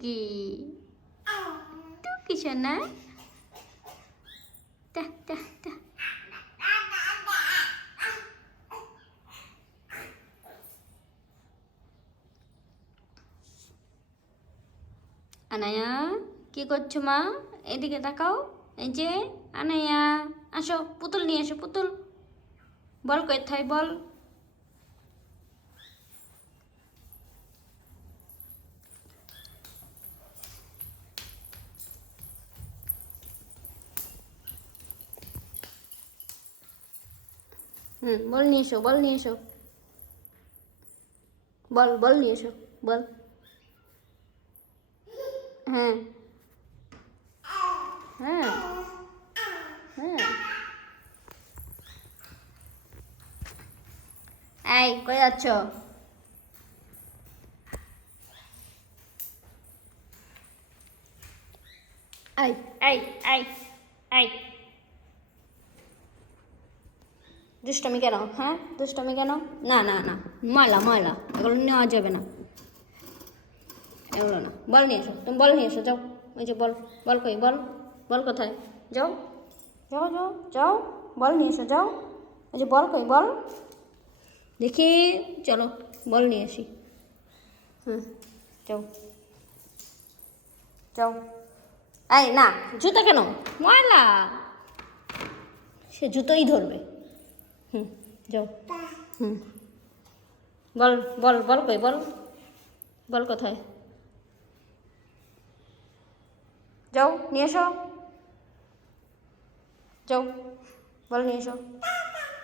টুকি টুকি সোনা টা টা টা আনায়া কি করছো মা? এদিকে তাকাও। এই যে আনায়া, আসো পুতুল নিয়ে এসো, পুতুল। বল কোথায় বল? বল নিয়ে এসো, বল নিয়ে এসো, বল বল নিয়ে এসো, বল। হ্যাঁ হ্যাঁ হ্যাঁ। এই কই যাচ্ছ? এই এই এই এই দুষ্টমি কেন? হ্যাঁ দুষ্টমি কেন? না না না, ময়লা ময়লা, এগুলো নেওয়া যাবে না, এগুলো না। বল নিয়ে এসো, তুমি বল নিয়ে এসো, যাও। ওই যে বল, বল কই বল? বল কোথায়? যাও যাও যাও যাও, বল নিয়ে এসো, যাও। ওই যে বল কই বল? দেখি, চলো বল নিয়ে আসি। যাও যাও। এই না, জুতো কেন? ময়লা, সে জুতোই ধরবে। যাও। হুম বল বল বল কই বল? বল কোথায়? যাও নিয়ে এসো, যাও বল নিয়ে এসো।